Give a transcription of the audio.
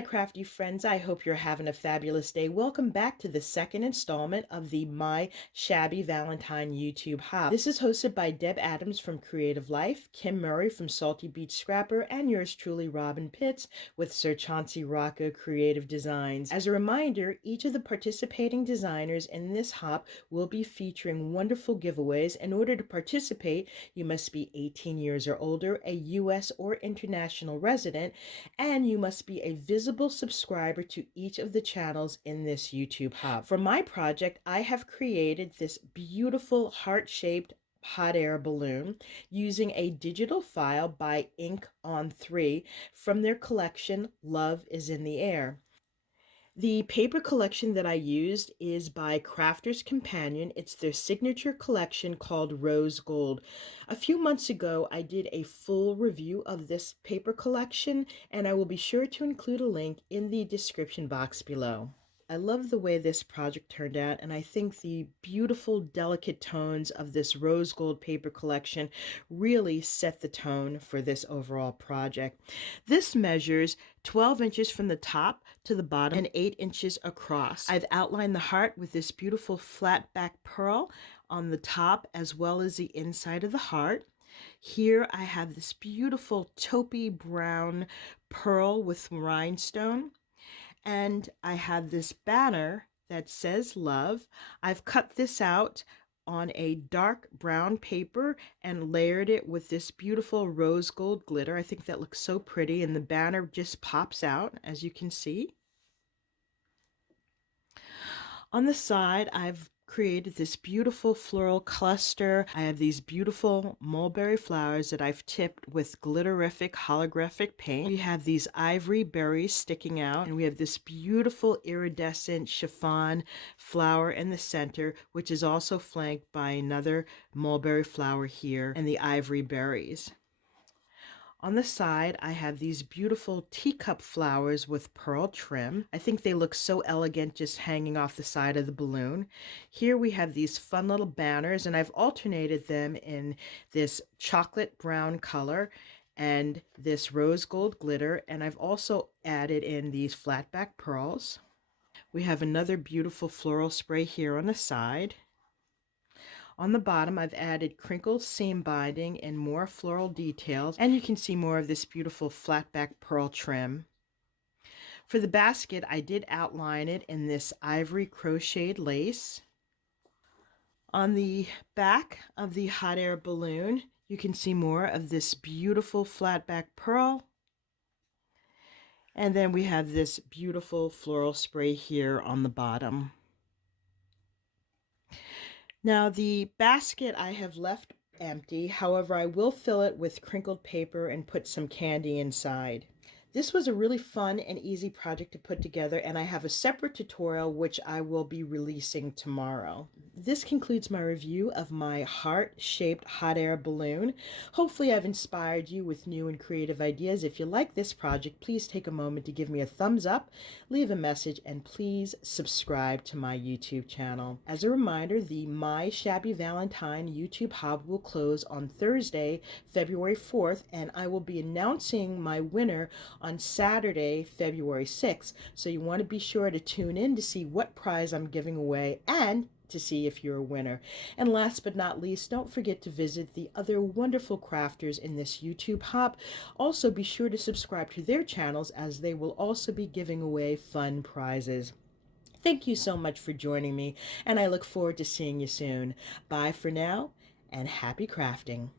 my crafty friends, I hope you're having a fabulous day. Welcome back to the second installment of the My Shabby Valentine YouTube Hop. This is hosted by Deb Adams from Creative Life, Kim Murray from Salty Beach Scrapper, and yours truly, Robyn Pitts with Sir Chauncey Rocco Creative Designs. As a reminder, each of the participating designers in this hop will be featuring wonderful giveaways. In order to participate, you must be 18 years or older, a U.S. or international resident, and you must be a visible subscriber to each of the channels in this YouTube hub. For my project, I have created this beautiful heart-shaped hot air balloon using a digital file by Ink on 3 from their collection Love is in the Air. The paper collection that I used is by Crafter's Companion. It's their signature collection called Rose Gold. A few months ago, I did a full review of this paper collection, and I will be sure to include a link in the description box below. I love the way this project turned out, and I think the beautiful, delicate tones of this rose gold paper collection really set the tone for this overall project. This measures 12 inches from the top to the bottom and 8 inches across. I've outlined the heart with this beautiful flat back pearl on the top as well as the inside of the heart. Here I have this beautiful taupey brown pearl with rhinestone. And I have this banner that says love. I've cut this out on a dark brown paper and layered it with this beautiful rose gold glitter. I think that looks so pretty, and the banner just pops out, as you can see. On the side, I've created this beautiful floral cluster. I have these beautiful mulberry flowers that I've tipped with glitterific holographic paint. We have these ivory berries sticking out, and we have this beautiful iridescent chiffon flower in the center, which is also flanked by another mulberry flower here and the ivory berries. On the side, I have these beautiful teacup flowers with pearl trim. I think they look so elegant just hanging off the side of the balloon. Here we have these fun little banners, and I've alternated them in this chocolate brown color and this rose gold glitter, and I've also added in these flat back pearls. We have another beautiful floral spray here on the side. On the bottom, I've added crinkled seam binding and more floral details, and you can see more of this beautiful flat back pearl trim. For the basket, I did outline it in this ivory crocheted lace. On the back of the hot air balloon, you can see more of this beautiful flat back pearl. And then we have this beautiful floral spray here on the bottom. Now the basket I have left empty, however I will fill it with crinkled paper and put some candy inside. This was a really fun and easy project to put together, and I have a separate tutorial which I will be releasing tomorrow. This concludes my review of my heart-shaped hot air balloon. Hopefully I've inspired you with new and creative ideas. If you like this project, please take a moment to give me a thumbs up, leave a message, and please subscribe to my YouTube channel. As a reminder, the My Shabby Valentine YouTube hub will close on Thursday, February 4th, and I will be announcing my winner on Saturday, February 6th. So you want to be sure to tune in to see what prize I'm giving away and to see if you're a winner. And last but not least, don't forget to visit the other wonderful crafters in this YouTube hop. Also be sure to subscribe to their channels, as they will also be giving away fun prizes. Thank you so much for joining me, and I look forward to seeing you soon. Bye for now, and happy crafting.